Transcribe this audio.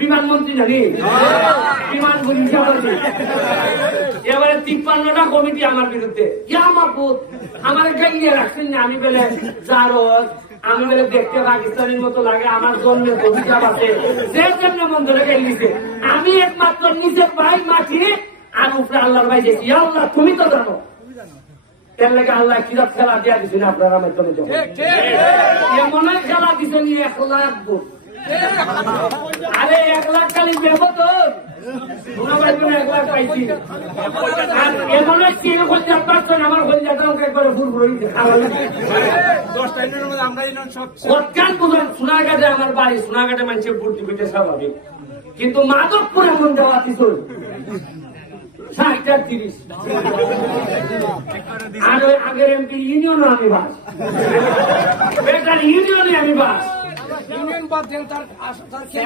বিমানমন্ত্রী জানি বিমান এবারে 53টা কমিটি আমার বিরুদ্ধে আমার গাইয়ে রাখছেন না। আমি বলে জারদ আমি বলে দেখতে পাকিস্তানের মতো লাগে, আমার জন্মের অভিযোগ আছে, যে জন্য মন্দিরে গাইছে। আমি একমাত্র নিজের ভাই মাটি আর উপরে আল্লাহর ভাই গেছি। আল্লাহ তুমি তো জানো এর লাগে আল্লাহ কিরাত খেলা দিয়া দিচ্ছেন আপনারা আমার জন্য এমন খেলা দিচ্ছেন 1 লাখ ভোট। আরে 1 লাখ খালি দেবো তো 1 লাখ পাইছি। আর এমন চিন হলজাত পাচ্ছেন আমার হলজাতও একবারে ফুরফুর সোনাঘাটে আমার বাড়ি, সোনাঘাটে মানুষের ভোট দিতে স্বাভাবিক, কিন্তু মাধবপুরে এমন দেওয়া কিছু 60-30 আর ওই আগের এমপি ইউনিয়নও আমি বাস, বেকার ইউনিয়নে আমি বাস।